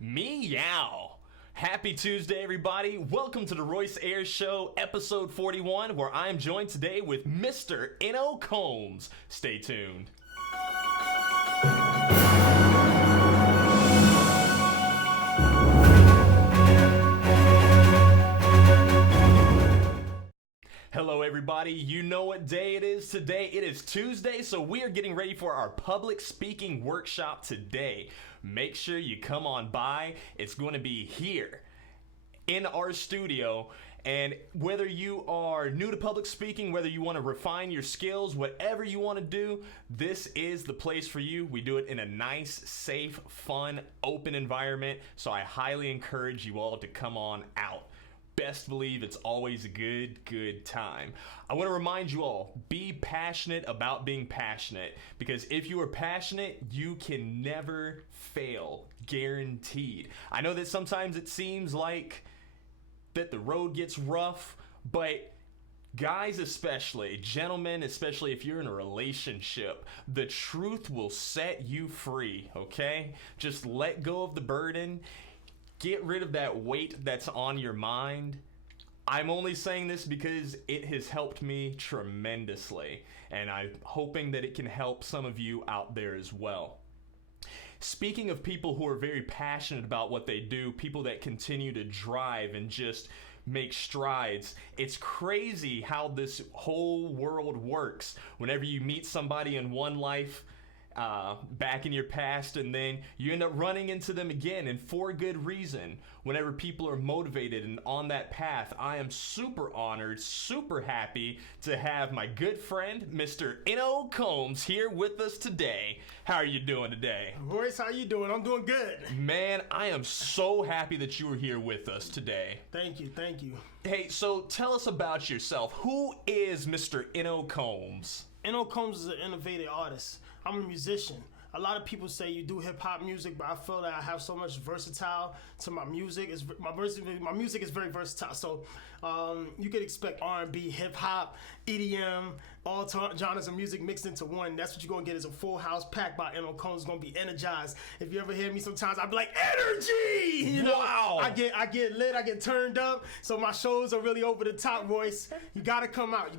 Meow. Happy Tuesday, everybody. Welcome to the Royce Air Show, episode 41, where I am joined today with Mr. Inno Combs. Stay tuned. Hello everybody, you know what day it is today. It is Tuesday, so we are getting ready for our public speaking workshop today. Make sure you come on by. It's going to be here in our studio, and whether you are new to public speaking, whether you want to refine your skills, whatever you want to do, this is the place for you. We do it in a nice, safe, fun, open environment, so I highly encourage you all to come on out. Best believe it's always a good time. I want to remind you all, be passionate about being passionate, because if you are passionate, you can never fail, guaranteed. I know that sometimes it seems like that the road gets rough, but guys especially, gentlemen especially, if you're in a relationship, the truth will set you free, okay? Just let go of the burden. Get rid of that weight that's on your mind. I'm only saying this because it has helped me tremendously, and I'm hoping that it can help some of you out there as well. Speaking of people who are very passionate about what they do, people that continue to drive and just make strides, it's crazy how this whole world works. Whenever you meet somebody in one life, back in your past, and then you end up running into them again, and for good reason. Whenever people are motivated and on that path, I am super honored, super happy to have my good friend, Mr. Inno Combs, here with us today. How are you doing today? Royce, how you doing? I'm doing good. Man, I am so happy that you are here with us today. Thank you. Hey, so tell us about yourself. Who is Mr. Inno Combs? Inno Combs is an innovative artist. I'm a musician. A lot of people say you do hip hop music, but I feel that I have so much versatile to my music. My music is very versatile. So you could expect R&B, hip hop, EDM, all genres of music mixed into one. That's what you're gonna get is a full house packed by Inno Combs. It's gonna be energized. If you ever hear me, sometimes I'll be like, energy. You know, wow. I get lit. I get turned up. So my shows are really over the top, Royce. You gotta come out.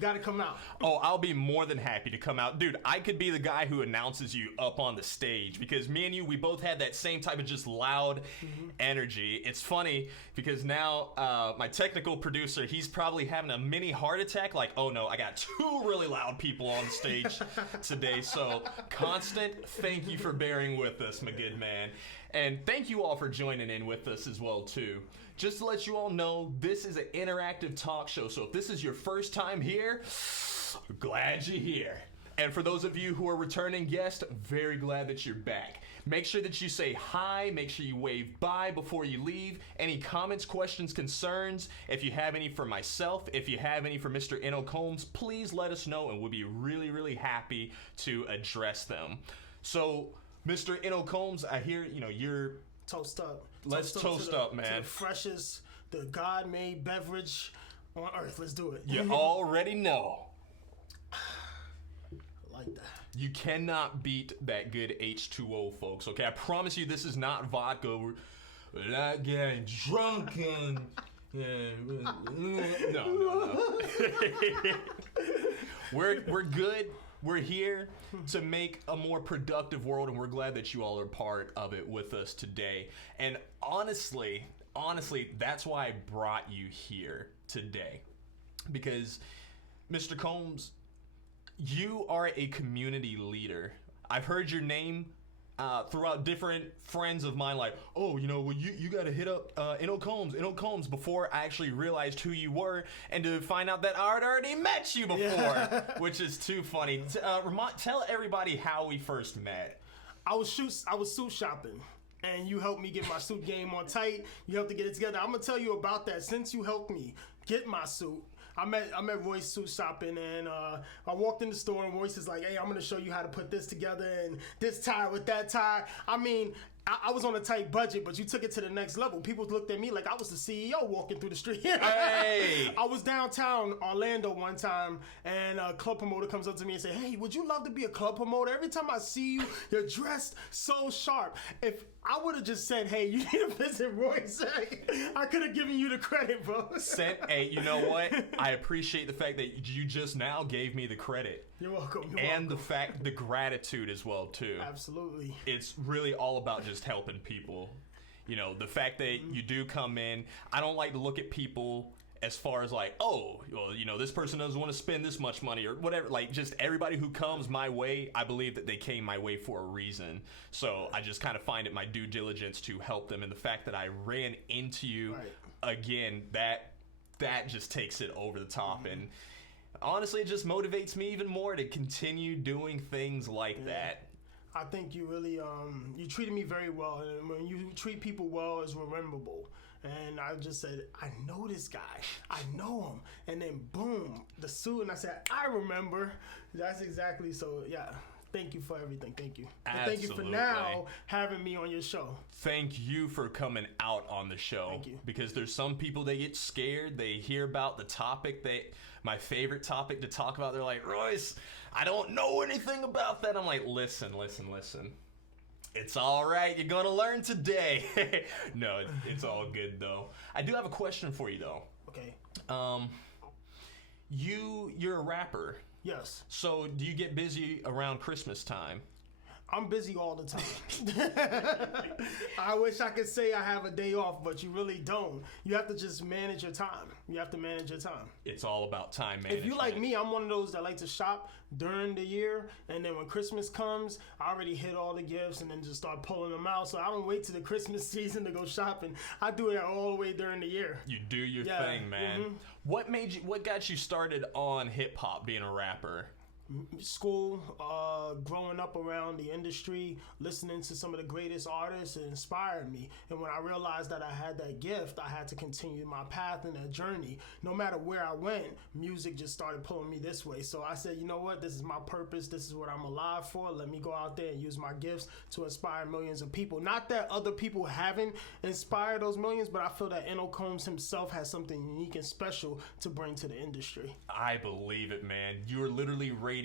Oh, I'll be more than happy to come out. Dude, I could be the guy who announces you up on the stage, because me and you, we both had that same type of just loud energy. It's funny because now my technical producer, he's probably having a mini heart attack, like, oh no, I got two really loud people on stage today. So Constant, thank you for bearing with us, my good man. And thank you all for joining in with us as well too. Just to let you all know, this is an interactive talk show, so if this is your first time here, glad you're here. And for those of you who are returning guests, very glad that you're back. Make sure that you say hi, make sure you wave bye before you leave. Any comments, questions, concerns, if you have any for myself, if you have any for Mr. Inno Combs, please let us know, and we'll be really happy to address them. So, Mr. Inno Combs, I hear, you're... Toast up. Let's toast up, man. To the freshest, the God-made beverage on earth. Let's do it. You already know. Like that. You cannot beat that good H2O, folks, okay? I promise you this is not vodka. We're not getting drunk and... No. We're good. We're here to make a more productive world, and we're glad that you all are part of it with us today. And honestly, that's why I brought you here today. Because, Mr. Combs, you are a community leader. I've heard your name throughout different friends of mine, like, oh, you got to hit up Inno Combs before I actually realized who you were, and to find out that I had already met you before, which is too funny. Tell everybody how we first met. I was suit shopping, and you helped me get my suit game on tight. You helped to get it together. I'm gonna tell you about that. Since you helped me get my suit, I met Royce suit shopping, and I walked in the store, and Royce is like, hey, I'm gonna show you how to put this together and this tie with that tie. I mean, I was on a tight budget, but you took it to the next level. People looked at me like I was the CEO walking through the street. Hey! I was downtown Orlando one time, and a club promoter comes up to me and say, "Hey, would you love to be a club promoter? Every time I see you, you're dressed so sharp." If I would have just said, "Hey, you need to visit Royce," I could have given you the credit, bro. Hey, you know what? I appreciate the fact that you just now gave me the credit. You're welcome. And the gratitude as well, too. Absolutely. It's really all about just helping people. You know, the fact that you do come in, I don't like to look at people as far as like, oh, well, you know, this person doesn't want to spend this much money or whatever. Like, just everybody who comes my way, I believe that they came my way for a reason. So I just kind of find it my due diligence to help them. And the fact that I ran into you, again, that just takes it over the top. And honestly, it just motivates me even more to continue doing things like that. I think you really, you treated me very well. And when you treat people well, it's rememberable. And I just said, I know this guy. I know him. And then boom, the suit. And I said, I remember. That's exactly so, yeah. Thank you for everything. Thank you. And thank you for now having me on your show. Thank you for coming out on the show. Thank you. Because there's some people, they get scared. They hear about the topic, my favorite topic to talk about. They're like, Royce, I don't know anything about that. I'm like, listen. It's all right. You're going to learn today. No, it's all good, though. I do have a question for you, though. Okay. You're a rapper. Yes. So do you get busy around Christmas time? I'm busy all the time. I wish I could say I have a day off, but you really don't. You have to just manage your time. You have to manage your time. It's all about time management. If you like me, I'm one of those that like to shop during the year, and then when Christmas comes, I already hit all the gifts and then just start pulling them out. So I don't wait till the Christmas season to go shopping. I do it all the way during the year. You do your thing, man. Mm-hmm. What got you started on hip hop, being a rapper? School, growing up around the industry, listening to some of the greatest artists, it inspired me. And when I realized that I had that gift, I had to continue my path and that journey. No matter where I went, music just started pulling me this way. So I said, you know what? This is my purpose. This is what I'm alive for. Let me go out there and use my gifts to inspire millions of people. Not that other people haven't inspired those millions, but I feel that Inno himself has something unique and special to bring to the industry. I believe it, man. You're literally radiating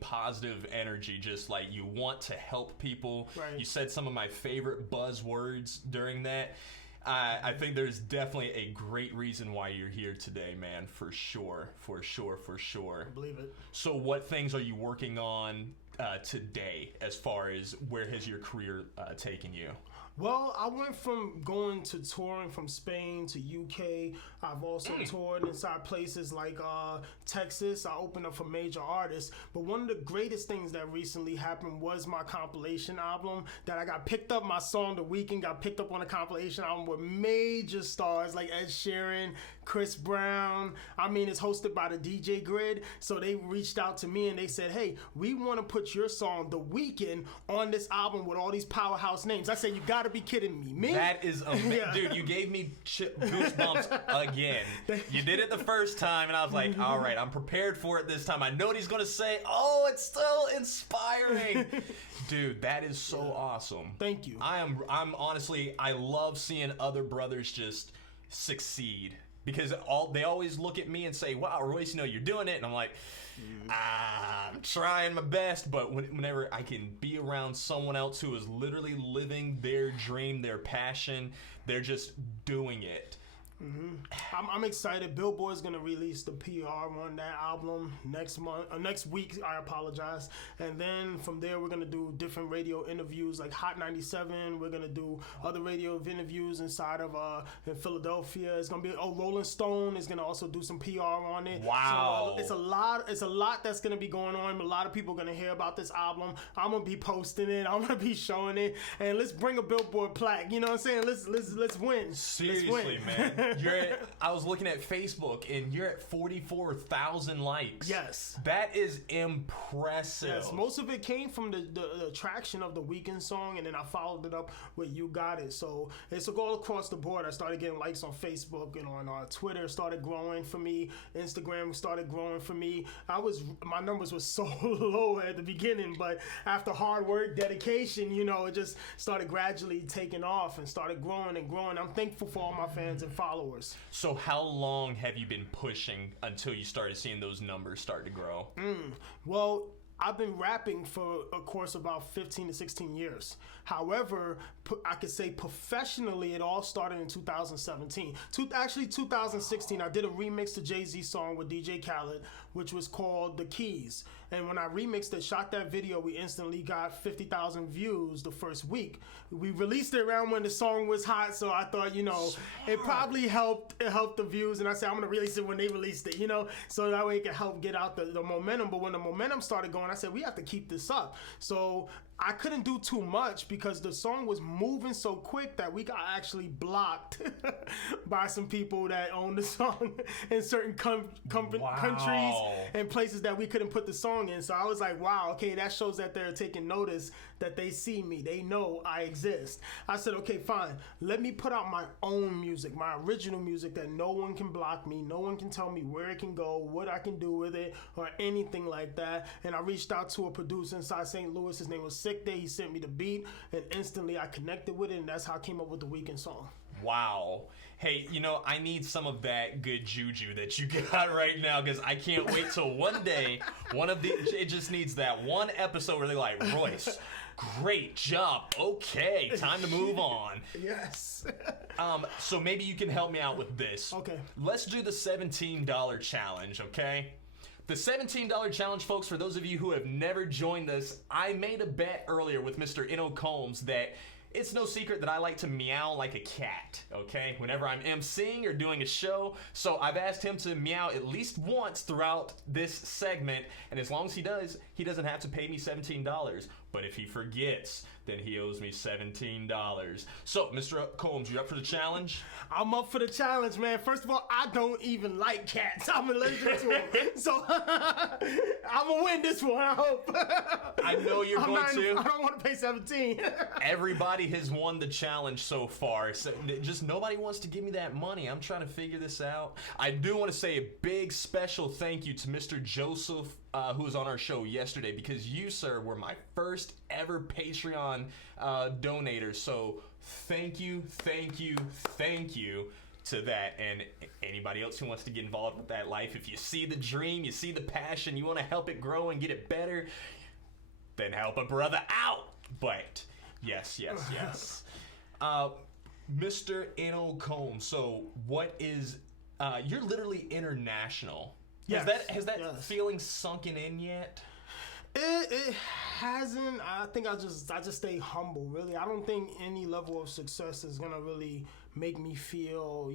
positive energy, just like you want to help people. Right. You said some of my favorite buzzwords during that. I think there's definitely a great reason why you're here today, man. For sure. I believe it. So what things are you working on today, as far as where has your career taken you? Well, I went from going to touring from Spain to UK. I've also toured inside places like Texas. I opened up for major artists. But one of the greatest things that recently happened was my compilation album that I got picked up. My song, The Weeknd, got picked up on a compilation album with major stars like Ed Sheeran, Chris Brown. I mean, it's hosted by the DJ Grid. So they reached out to me and they said, hey, we want to put your song, The Weeknd, on this album with all these powerhouse names. I said, you got to be kidding me. That is amazing. Yeah. Dude, you gave me goosebumps again. You did it the first time, and I was like, all right, I'm prepared for it this time. I know what he's going to say. Oh, it's still inspiring. Dude, that is so awesome. Thank you. I'm honestly, I love seeing other brothers just succeed. Because they always look at me and say, wow, Royce, you know, you're doing it. And I'm like, I'm trying my best. But whenever I can be around someone else who is literally living their dream, their passion, they're just doing it. I'm excited. Billboard's gonna release the PR on that album next week. I apologize. And then from there, we're gonna do different radio interviews like Hot 97. We're gonna do other radio interviews inside of in Philadelphia. It's gonna be Rolling Stone is gonna also do some PR on it. Wow. So, it's a lot that's gonna be going on. A lot of people are gonna hear about this album. I'm gonna be posting it. I'm gonna be showing it. And let's bring a Billboard plaque. You know what I'm saying? Let's win. Seriously, let's win. man. I was looking at Facebook, and you're at 44,000 likes. Yes. That is impressive. Yes, most of it came from the attraction of the Weeknd song, and then I followed it up with You Got It. So it's all across the board. I started getting likes on Facebook and on Twitter started growing for me. Instagram started growing for me. My numbers were so low at the beginning, but after hard work, dedication, it just started gradually taking off and started growing and growing. I'm thankful for all my fans and followers. So how long have you been pushing until you started seeing those numbers start to grow? Well, I've been rapping for a course about 15 to 16 years. However, I could say professionally, it all started in 2017. Actually, 2016, I did a remix to Jay-Z song with DJ Khaled, which was called The Keys. And when I remixed it, shot that video, we instantly got 50,000 views the first week. We released it around when the song was hot, so I thought, it probably helped the views. And I said, I'm going to release it when they released it, so that way it could help get out the momentum. But when the momentum started going, I said, we have to keep this up. So I couldn't do too much because the song was moving so quick that we got actually blocked by some people that own the song in certain countries and places that we couldn't put the song in. So I was like, wow, okay, that shows that they're taking notice, that they see me, they know I exist. I said, okay, fine, let me put out my own music, my original music that no one can block me, no one can tell me where it can go, what I can do with it, or anything like that. And I reached out to a producer inside St. Louis. His name was Sick Day. He sent me the beat, and instantly I connected with it, and that's how I came up with the Weeknd song. Wow. Hey, I need some of that good juju that you got right now, because I can't wait till one day, it just needs that one episode where they're like, Royce, great job. Okay, time to move on. Yes. So maybe you can help me out with this. Okay. Let's do the $17 challenge, okay? The $17 challenge, folks, for those of you who have never joined us, I made a bet earlier with Mr. Inno Combs that it's no secret that I like to meow like a cat, okay? Whenever I'm emceeing or doing a show. So I've asked him to meow at least once throughout this segment, and as long as he does, he doesn't have to pay me $17. But if he forgets, then he owes me $17. So, Mr. Combs, you up for the challenge? I'm up for the challenge, man. First of all, I don't even like cats. I'm allergic to them. So, I'm going to win this one, I hope. I know you're going to. I don't want to pay 17. Everybody has won the challenge so far. So just nobody wants to give me that money. I'm trying to figure this out. I do want to say a big special thank you to Mr. Joseph, who was on our show yesterday, because you, sir, were my first ever Patreon donator. So thank you to that. And anybody else who wants to get involved with that life, if you see the dream, you see the passion, you want to help it grow and get it better, then help a brother out. But yes. Mr. Inno Combs, so what is you're literally international. Yes. Has that feeling sunken in yet? It hasn't. I think I just stay humble, really. I don't think any level of success is gonna really make me feel,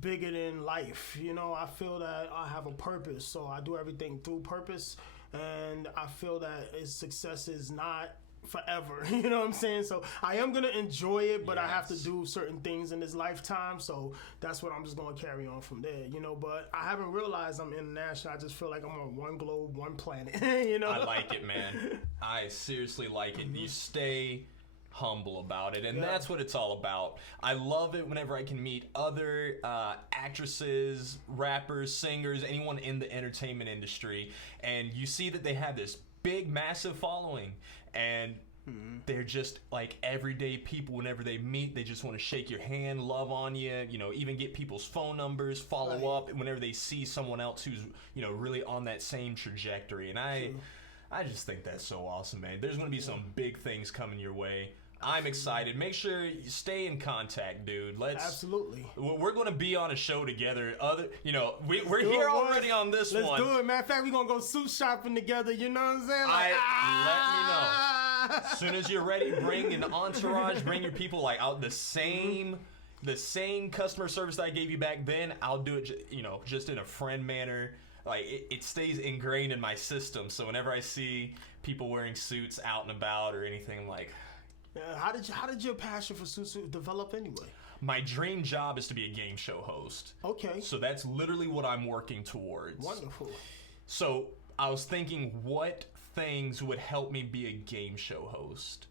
bigger than life. I feel that I have a purpose, so I do everything through purpose, and I feel that success is not forever. You know what I'm saying? So I am gonna enjoy it, but I have to do certain things in this lifetime. So that's what I'm just gonna carry on from there. But I haven't realized I'm international. I just feel like I'm on one globe, one planet. I like it, man. I seriously like it. You stay humble about it, and that's what it's all about. I love it whenever I can meet other actresses, rappers, singers, anyone in the entertainment industry, and you see that they have this big, massive following, and they're just like everyday people. Whenever they meet, they just want to shake your hand, love on you, even get people's phone numbers, follow up whenever they see someone else who's, really on that same trajectory. And I just think that's so awesome, man. There's going to be some big things coming your way. I'm excited. Make sure you stay in contact, dude. Absolutely. We're going to be on a show together. We're here already on this one. Let's do it. Matter of fact, we're going to go suit shopping together. You know what I'm saying? Let me know. As soon as you're ready, bring an entourage, bring your people out the same customer service that I gave you back then. I'll do it, just in a friend manner. It stays ingrained in my system. So whenever I see people wearing suits out and about or anything, I'm like, how did your passion for suits develop anyway? My dream job is to be a game show host. Okay. So that's literally what I'm working towards. Wonderful. So I was thinking, what things would help me be a game show host?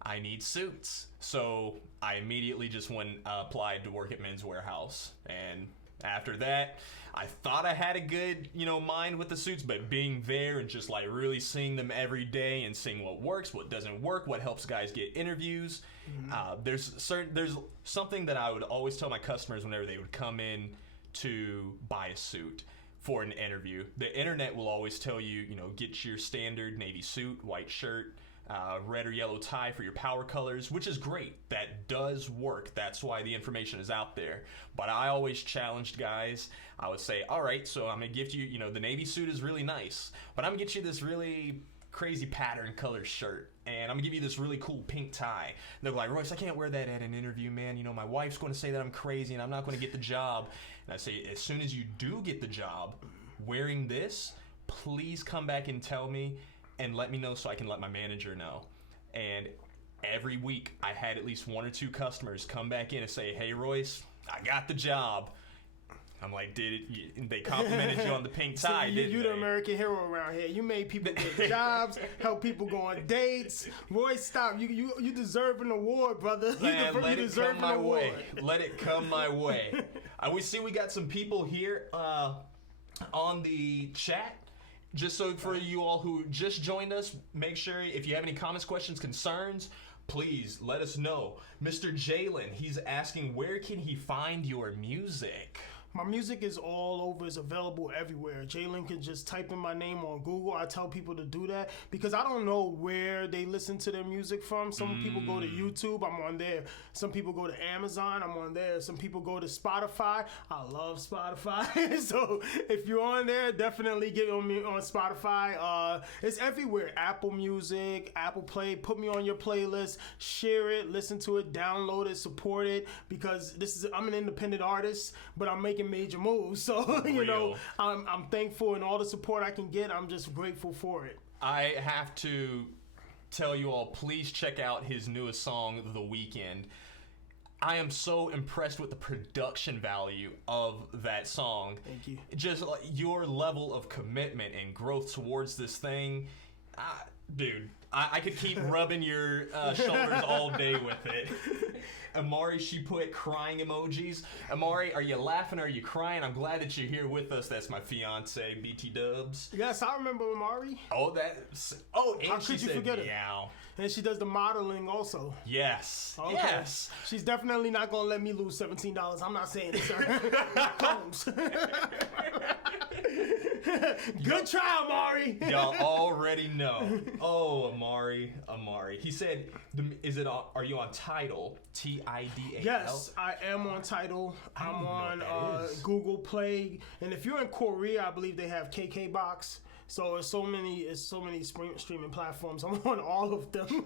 I need suits. So I immediately just applied to work at Men's Warehouse. And after that, I thought I had a good, mind with the suits, but being there and just like really seeing them every day and seeing what works, what doesn't work, what helps guys get interviews. There's something that I would always tell my customers whenever they would come in to buy a suit for an interview. The internet will always tell you, get your standard navy suit, white shirt, red or yellow tie for your power colors, which is great. That does work. That's why the information is out there. But I always challenged guys. I would say, all right, so I'm going to gift you, the navy suit is really nice, but I'm going to get you this really crazy pattern color shirt, and I'm going to give you this really cool pink tie. And they're like, Royce, I can't wear that at an interview, man. My wife's going to say that I'm crazy and I'm not going to get the job. And I say, as soon as you do get the job wearing this, please come back and tell me and let me know so I can let my manager know. And every week I had at least one or two customers come back in and say, hey, Royce, I got the job. I'm like, they complimented you on the pink tie, didn't You're they? the American hero around here. You made people get jobs, help people go on dates. Royce, stop. You deserve an award, brother. Man, let you it deserve come my an award. way. Let it come my way. We got some people here on the chat. Just so for you all who just joined us, make sure if you have any comments, questions, concerns, please let us know. Mr. Jalen, he's asking, where can he find your music? My music is all over. It's available everywhere. Jalen can just type in my name on Google. I tell people to do that because I don't know where they listen to their music from. Some people go to YouTube. I'm on there. Some people go to Amazon. I'm on there. Some people go to Spotify. I love Spotify. So if you're on there, definitely get on me on Spotify. It's everywhere. Apple Music, Apple Play. Put me on your playlist. Share it. Listen to it. Download it. Support it because I'm an independent artist, but I'm making major moves, so I'm thankful, and all the support I can get, I'm just grateful for it. I have to tell you all, please check out his newest song, The Weekend. I am so impressed with the production value of that song. Thank you. Just like your level of commitment and growth towards this thing, dude. I could keep rubbing your shoulders all day with it. Amari, she put crying emojis. Amari, are you laughing or are you crying? I'm glad that you're here with us. That's my fiance, BT Dubs. Yes, I remember Amari. And how she could you said forget her? meow. And she does the modeling also. Yes. Okay. Yes. She's definitely not gonna let me lose $17. I'm not saying it, sir. Combs. Good try, Amari. Y'all already know. Oh, Amari. He said, are you on Tidal? Tidal? Yes, I am on Tidal. I'm on Google Play. And if you're in Korea, I believe they have KKBox. So it's so many streaming platforms. I'm on all of them.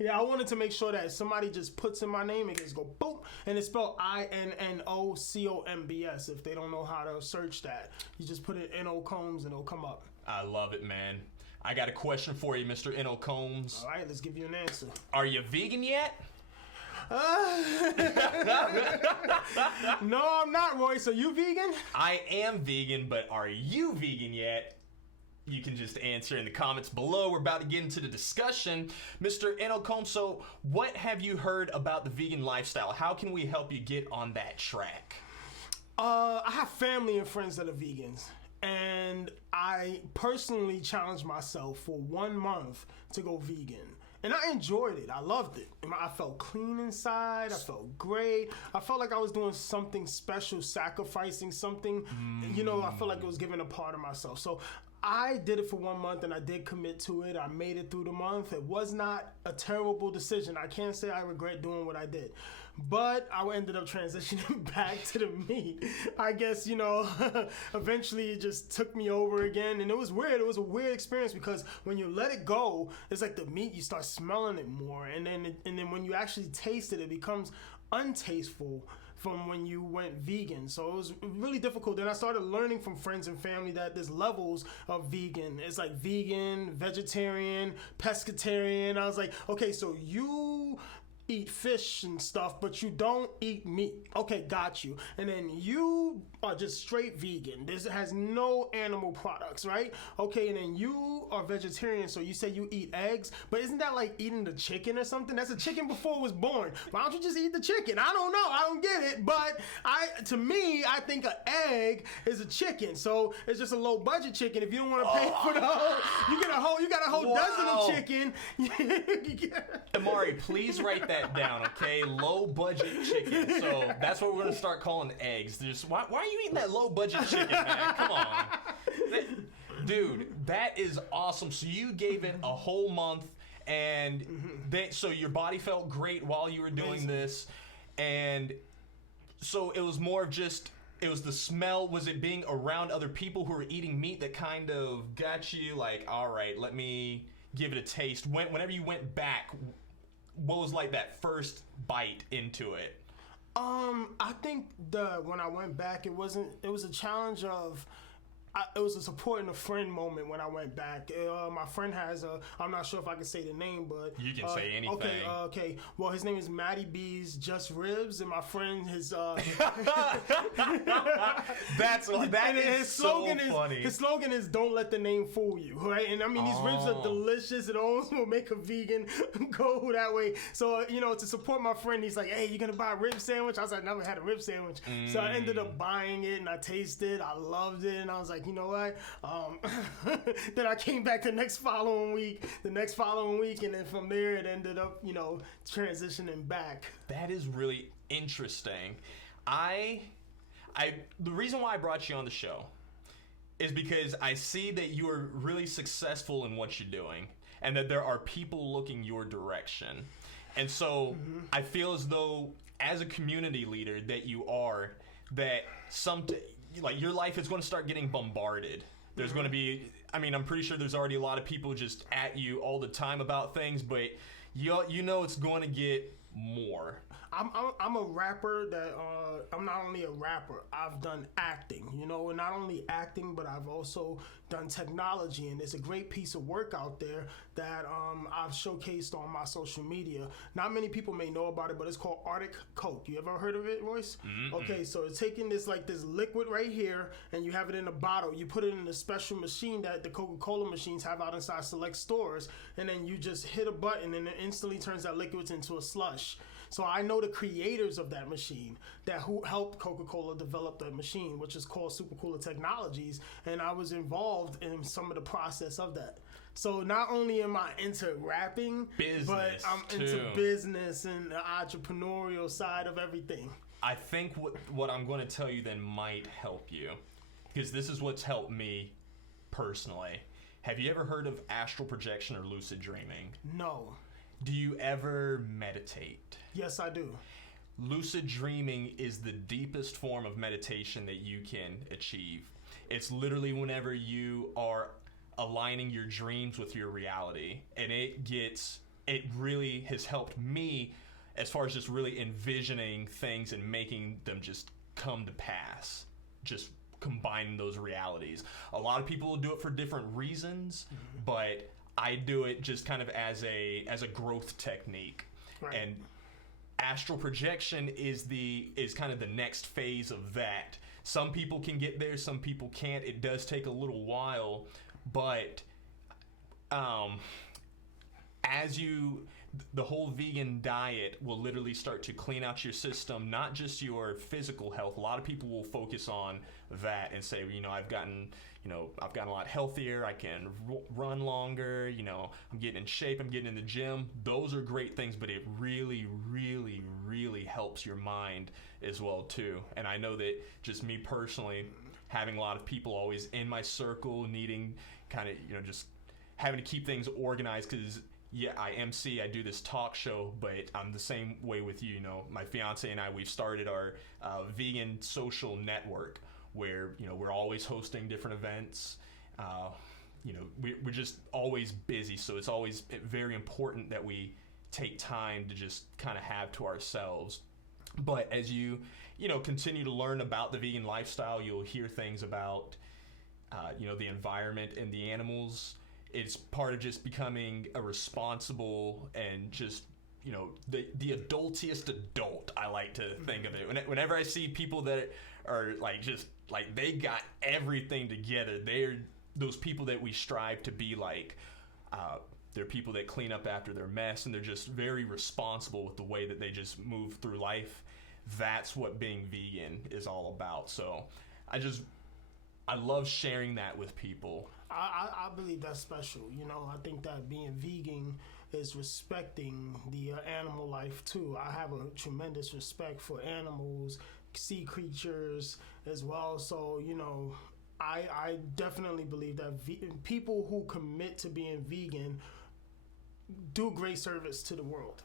Yeah, I wanted to make sure that somebody just puts in my name and just go boom, and it's spelled INNOCOMBS. If they don't know how to search that, you just put in Inno Combs and it'll come up. I love it, man. I got a question for you, Mr. Inno Combs. All right, let's give you an answer. Are you vegan yet? No, I'm not, Royce. Are you vegan? I am vegan, but are you vegan yet? You can just answer in the comments below. We're about to get into the discussion. Mr. Inno Combs, so what have you heard about the vegan lifestyle? How can we help you get on that track? I have family and friends that are vegans. And I personally challenged myself for 1 month to go vegan. And I enjoyed it. I loved it. I felt clean inside. I felt great. I felt like I was doing something special, sacrificing something. I felt like it was giving a part of myself. So I did it for 1 month and I did commit to it. I made it through the month. It was not a terrible decision. I can't say I regret doing what I did. But I ended up transitioning back to the meat. I guess, eventually it just took me over again. And it was weird. It was a weird experience because when you let it go, it's like the meat, you start smelling it more. And then when you actually taste it, it becomes untasteful from when you went vegan. So it was really difficult. Then I started learning from friends and family that there's levels of vegan. It's like vegan, vegetarian, pescatarian. I was like, okay, so you eat fish and stuff, but you don't eat meat. Okay, got you. And then you are just straight vegan. This has no animal products, right? Okay, and then you are vegetarian, so you say you eat eggs, but isn't that like eating the chicken or something? That's a chicken before it was born. Why don't you just eat the chicken? I don't know. I don't get it. But to me, I think an egg is a chicken. So it's just a low budget chicken. If you don't want to pay for the whole, you got a whole dozen of chicken. Amari, please write that down, okay? Low budget chicken. So that's what we're gonna start calling eggs. Just why are you eating that low budget chicken, man? Come on, dude. That is awesome. So you gave it a whole month, and so your body felt great while you were doing this, and so it was more of just. It was the smell. Was it being around other people who were eating meat that kind of got you like, all right, let me give it a taste? Whenever you went back, what was like that first bite into it? I think when I went back, it was a challenge of. It was a supporting a friend moment when I went back. My friend has I'm not sure if I can say the name, but you can say anything. Okay. Well, his name is Matty B's Just Ribs, and my friend his his slogan so funny. His slogan is "Don't let the name fool you," right? And I mean these ribs are delicious. It almost will make a vegan go that way. So to support my friend, he's like, "Hey, you gonna buy a rib sandwich?" I was like, "I never had a rib sandwich," so I ended up buying it, and I tasted. I loved it, and I was like, you know what? Then I came back the next following week, and then from there it ended up, transitioning back. That is really interesting. The reason why I brought you on the show is because I see that you are really successful in what you're doing, and that there are people looking your direction. And so I feel as though, as a community leader that you are, that like your life is going to start getting bombarded. There's going to be, I'm pretty sure there's already a lot of people just at you all the time about things, but it's going to get more. I'm a rapper that I'm not only a rapper, I've done acting, and not only acting, but I've also done technology, and there's a great piece of work out there that I've showcased on my social media. Not many people may know about it, but it's called Arctic Coke. You ever heard of it, Royce? Mm-mm. Okay, so it's taking this liquid right here, and you have it in a bottle. You put it in a special machine that the Coca-Cola machines have out inside select stores, and then you just hit a button, and it instantly turns that liquid into a slush. So I know the creators of that machine who helped Coca-Cola develop the machine, which is called Super Cooler Technologies, and I was involved in some of the process of that. So not only am I into rapping, but I'm into business and the entrepreneurial side of everything. I think what I'm going to tell you then might help you, because this is what's helped me personally. Have you ever heard of astral projection or lucid dreaming? No. Do you ever meditate? Yes, I do. Lucid dreaming is the deepest form of meditation that you can achieve. It's literally whenever you are aligning your dreams with your reality, and it really has helped me as far as just really envisioning things and making them just come to pass, just combining those realities. A lot of people will do it for different reasons, but I do it just kind of as a growth technique. Right. And astral projection is kind of the next phase of that. Some people can get there, some people can't. It does take a little while, but the whole vegan diet will literally start to clean out your system, not just your physical health. A lot of people will focus on that and say, I've gotten a lot healthier, I can run longer, I'm getting in shape, I'm getting in the gym. Those are great things, but it really, really, really helps your mind as well too. And I know that just me personally, having a lot of people always in my circle, needing kind of, just having to keep things organized, because I MC, I do this talk show, but I'm the same way with you. My fiance and I, we've started our vegan social network where, we're always hosting different events. We're just always busy. So it's always very important that we take time to just kind of have to ourselves. But as you continue to learn about the vegan lifestyle, you'll hear things about, the environment and the animals. It's part of just becoming a responsible and just the adultiest adult, I like to think of it. Whenever I see people that are like just like they got everything together, they're those people that we strive to be like. They're people that clean up after their mess, and they're just very responsible with the way that they just move through life. That's what being vegan is all about. So I love sharing that with people. I believe that's special. I think that being vegan is respecting the animal life too. I have a tremendous respect for animals, sea creatures as well. So, I definitely believe that people who commit to being vegan do great service to the world,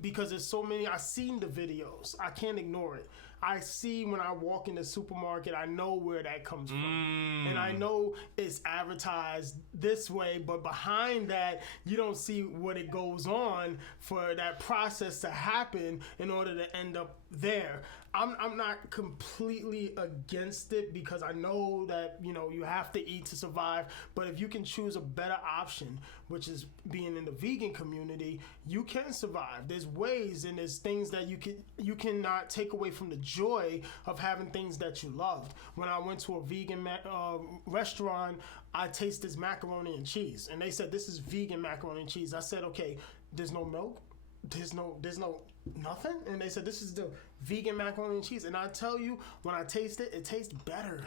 because there's so many. I've seen the videos. I can't ignore it. I see when I walk in the supermarket, I know where that comes from. And I know it's advertised this way, but behind that, you don't see what it goes on for that process to happen in order to end up there. I'm not completely against it, because I know that, you have to eat to survive. But if you can choose a better option, which is being in the vegan community, you can survive. There's ways and there's things that you cannot take away from the joy of having things that you loved. When I went to a vegan restaurant, I tasted macaroni and cheese, and they said, this is vegan macaroni and cheese. I said, okay, there's no milk. There's no nothing. And they said, this is the vegan macaroni and cheese. And I tell you, when I taste it, it tastes better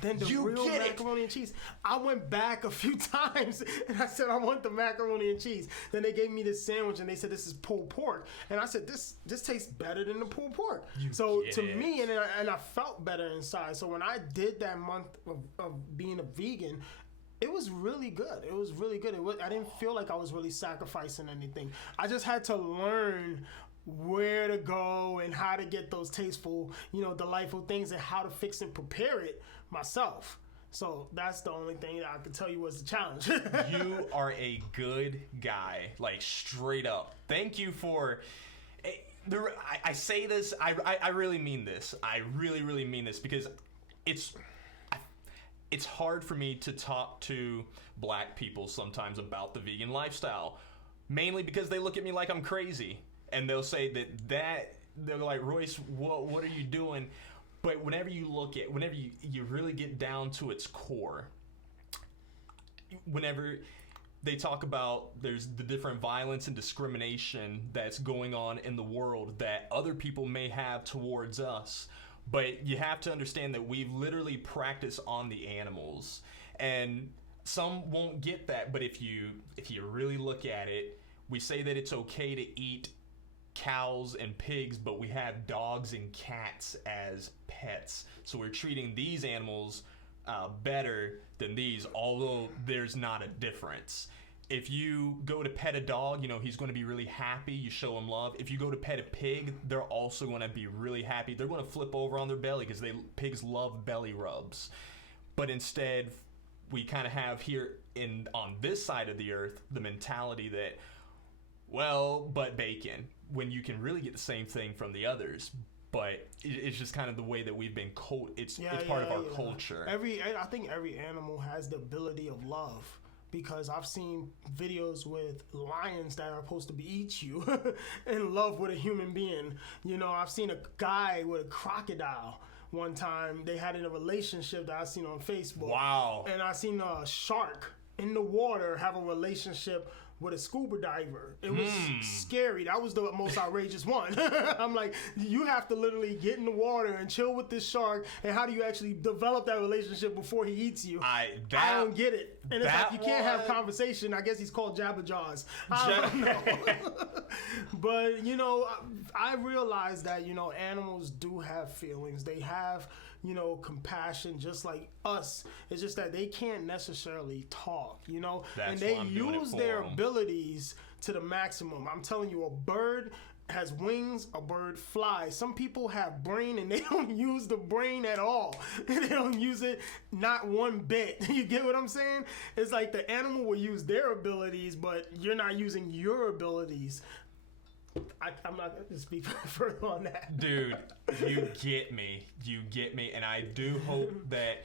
than the real macaroni and cheese. I went back a few times and I said, I want the macaroni and cheese. Then they gave me this sandwich and they said, this is pulled pork. And I said, this tastes better than the pulled pork. Me, and I felt better inside. So when I did that month of being a vegan, it was really good. It was really good. I didn't feel like I was really sacrificing anything. I just had to learn where to go and how to get those tasteful, delightful things, and how to fix and prepare it myself. So that's the only thing that I could tell you was the challenge. You are a good guy, like straight up. Thank you for... I say this, I really mean this. I really, really mean this, because it's hard for me to talk to black people sometimes about the vegan lifestyle, mainly because they look at me like I'm crazy, and they'll say that they're like, Royce, what are you doing? But whenever you really get down to its core, whenever they talk about there's the different violence and discrimination that's going on in the world that other people may have towards us, but you have to understand that we've literally practiced on the animals, and some won't get that. But if you really look at it, we say that it's okay to eat cows and pigs, but we have dogs and cats as pets. So we're treating these animals better than these, although there's not a difference. If you go to pet a dog, he's going to be really happy. You show him love. If you go to pet a pig, they're also going to be really happy. They're going to flip over on their belly because pigs love belly rubs. But instead, we kind of have here on this side of the earth the mentality that, well, but bacon, when you can really get the same thing from the others. But it's just kind of the way that we've been it's part of our culture. I think every animal has the ability of love. Because I've seen videos with lions that are supposed to eat you in love with a human being. I've seen a guy with a crocodile one time. They had in a relationship that I seen on Facebook. Wow. And I seen a shark in the water have a relationship with a scuba diver. It was scary. That was the most outrageous one. I'm like, you have to literally get in the water and chill with this shark, and how do you actually develop that relationship before he eats you? I don't get it. And it's like, you can't have conversation. I guess he's called Jabba Jaws. I don't know. But, I realize that, animals do have feelings. They have, compassion just like us. It's just that they can't necessarily talk, and they use their abilities to the maximum. I'm telling you, a bird has wings, a bird flies. Some people have brain and they don't use the brain at all. They don't use it not one bit. You get what I'm saying? It's like the animal will use their abilities, but you're not using your abilities. I'm not going to speak further on that. Dude, you get me. And I do hope that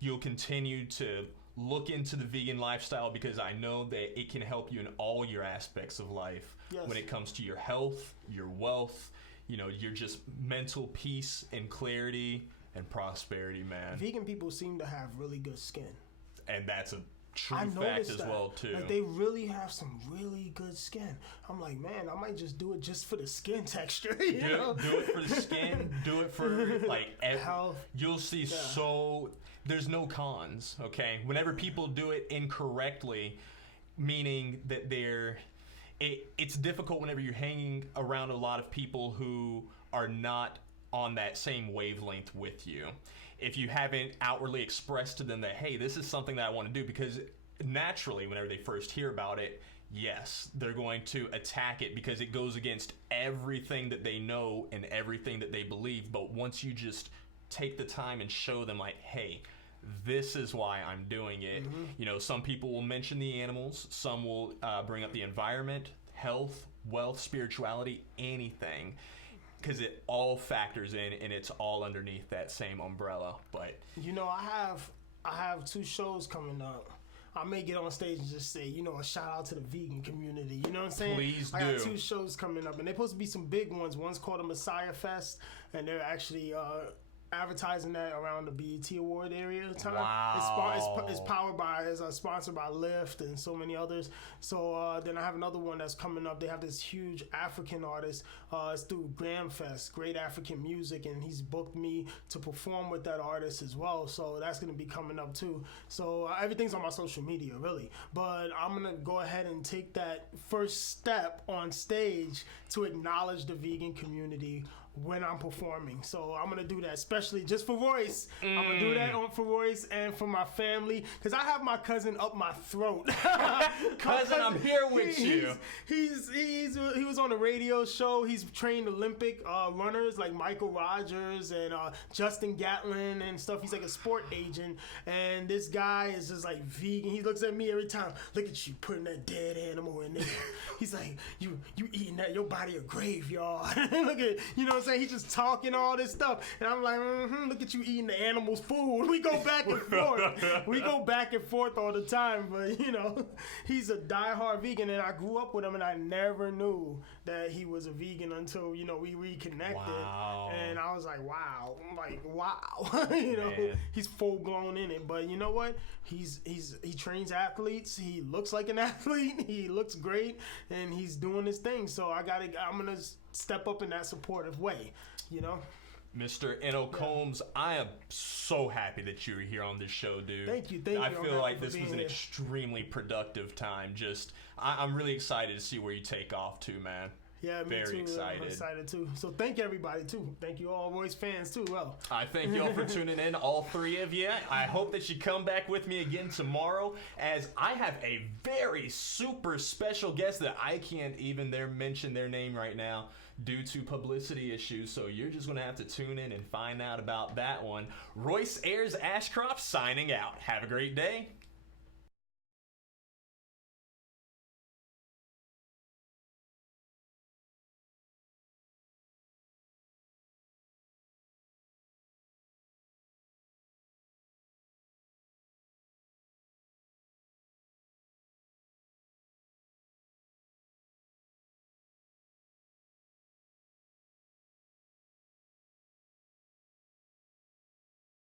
you'll continue to look into the vegan lifestyle, because I know that it can help you in all your aspects of life. Yes. When it comes to your health, your wealth, your just mental peace and clarity and prosperity, man. Vegan people seem to have really good skin. And that's a true I fact noticed as that. well too. Like, they really have some really good skin. I'm like, man, I might just do it just for the skin texture. You know? Do it for the skin. Do it for health. You'll see there's no cons. Okay, whenever people do it incorrectly, meaning that it's difficult whenever you're hanging around a lot of people who are not on that same wavelength with you. If you haven't outwardly expressed to them that, hey, this is something that I want to do, because naturally, whenever they first hear about it, yes, they're going to attack it because it goes against everything that they know and everything that they believe. But once you just take the time and show them, like, hey, this is why I'm doing it. Some people will mention the animals, some will bring up the environment, health, wealth, spirituality, anything, because it all factors in and it's all underneath that same umbrella. But I have 2 shows coming up. I may get on stage and just say, a shout out to the vegan community. You know what I'm saying? Please do. I got 2 shows coming up, and they're supposed to be some big ones. One's called a Messiah Fest, and they're actually advertising that around the BET Award area time. Wow. It's powered by, it's sponsored by Lyft and so many others. So then I have another one that's coming up. They have this huge African artist. It's through Graham Fest, Great African Music, and he's booked me to perform with that artist as well. So that's going to be coming up too. So everything's on my social media, really. But I'm going to go ahead and take that first step on stage to acknowledge the vegan community when I'm performing. So I'm gonna do that, especially just for Royce. I'm gonna do that for Royce and for my family, because I have my cousin up my throat. Cousin, I'm here with you. He was on a radio show. He's trained Olympic runners like Michael Rogers and Justin Gatlin and stuff. He's like a sport agent, and this guy is just like vegan. He looks at me every time. Look at you putting that dead animal in there. He's like, you eating that? Your body a graveyard. Look at, you know what I'm saying? He's just talking all this stuff, and I'm like, look at you eating the animal's food. We go back and forth. We go back and forth all the time, but he's a diehard vegan, and I grew up with him, and I never knew that he was a vegan until we reconnected. Wow. And I was like, wow. I'm like, wow. He's full blown in it. But you know what? He trains athletes. He looks like an athlete. He looks great, and he's doing his thing. So I'm gonna step up in that supportive way. Mr. Inno Combs, I am so happy that you were here on this show, dude. Thank you. I feel like this was an extremely productive time. I'm really excited to see where you take off too, man. Yeah, me Very too. excited. I'm excited too. So thank everybody too. Thank you all Royce fans too. Well, I thank you all for tuning in, all 3 of you. I hope that you come back with me again tomorrow, as I have a very super special guest that I can't even mention their name right now due to publicity issues. So you're just going to have to tune in and find out about that one. Royce Ashcroft signing out. Have a great day.